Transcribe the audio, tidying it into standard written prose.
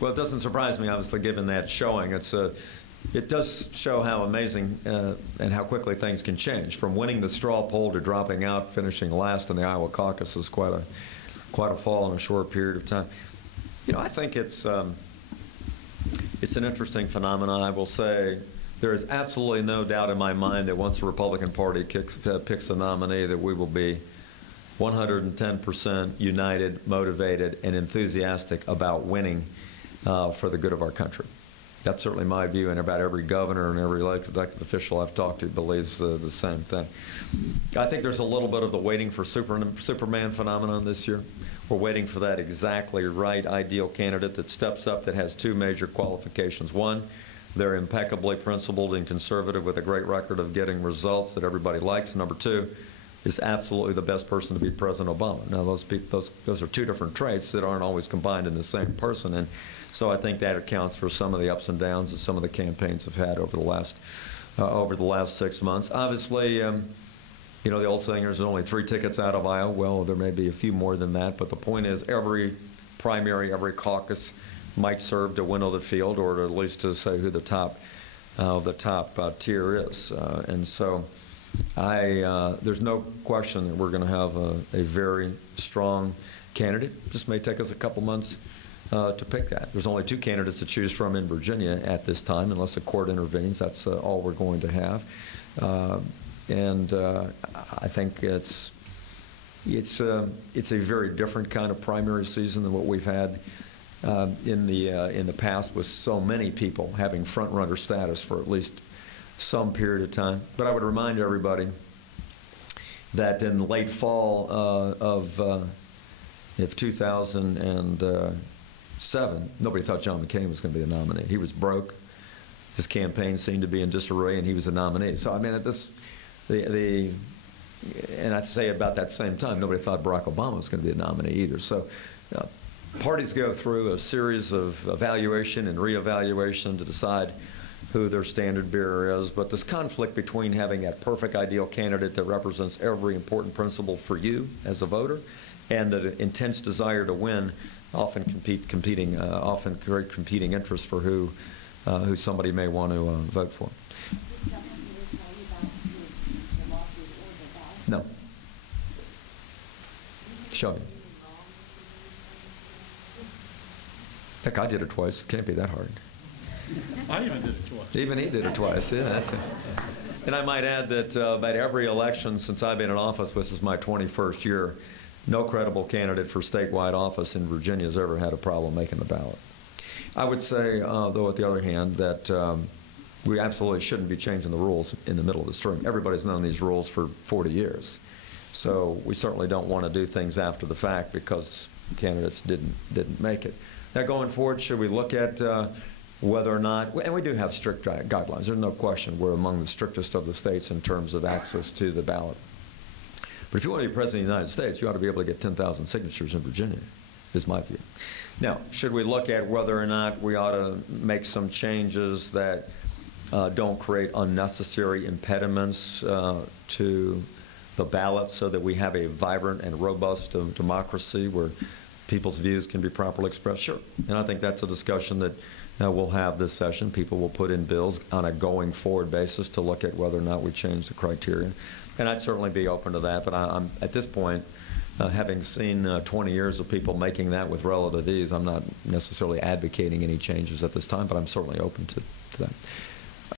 Well, it doesn't surprise me, obviously, given that showing. It does show how amazing and how quickly things can change. From winning the straw poll to dropping out, finishing last in the Iowa caucus is quite a fall in a short period of time. You know, I think it's an interesting phenomenon. I will say there is absolutely no doubt in my mind that once the Republican Party picks a nominee, that we will be 110% united, motivated, and enthusiastic about winning for the good of our country. That's certainly my view, and about every governor and every elected official I've talked to believes the same thing. I think there's a little bit of the waiting for Superman phenomenon this year. We're waiting for that exactly right ideal candidate that steps up, that has two major qualifications. One, they're impeccably principled and conservative with a great record of getting results that everybody likes. Number two, is absolutely the best person to beat President Obama. Now, those are two different traits that aren't always combined in the same person, and so I think that accounts for some of the ups and downs that some of the campaigns have had over the last 6 months. Obviously, you know, the old saying, there's only 3 tickets out of Iowa. Well, there may be a few more than that, but the point is every primary, every caucus might serve to winnow the field, or to at least to say who the top tier is, and so there's no question that we're going to have a very strong candidate. It just may take us a couple months to pick that. There's only 2 candidates to choose from in Virginia at this time, unless a court intervenes. That's all we're going to have, and I think it's a very different kind of primary season than what we've had in the past, with so many people having front runner status for at least some period of time. But I would remind everybody that in late fall of 2007, nobody thought John McCain was going to be a nominee. He was broke. His campaign seemed to be in disarray, and he was a nominee. So I mean, at this, and I'd say about that same time, nobody thought Barack Obama was going to be a nominee either. So parties go through a series of evaluation and reevaluation to decide who their standard bearer is, but this conflict between having that perfect ideal candidate that represents every important principle for you as a voter, and the intense desire to win, often create competing interests for who somebody may want to vote for. No. Show me. Heck, I did it twice. It can't be that hard. I even did it twice. Even he did it twice, yeah. That's it. And I might add that about every election since I've been in office, which is my 21st year, no credible candidate for statewide office in Virginia has ever had a problem making the ballot. I would say, though, at the other hand, that we absolutely shouldn't be changing the rules in the middle of the stream. Everybody's known these rules for 40 years. So we certainly don't want to do things after the fact because candidates didn't make it. Now, going forward, should we look at whether or not, and we do have strict guidelines. There's no question we're among the strictest of the states in terms of access to the ballot. But if you want to be President of the United States, you ought to be able to get 10,000 signatures in Virginia, is my view. Now, should we look at whether or not we ought to make some changes that don't create unnecessary impediments to the ballot so that we have a vibrant and robust democracy where people's views can be properly expressed? Sure. And I think that's a discussion that we'll have this session. People will put in bills on a going forward basis to look at whether or not we change the criteria. And I'd certainly be open to that. But I'm at this point, having seen 20 years of people making that with relative ease, I'm not necessarily advocating any changes at this time, but I'm certainly open to that.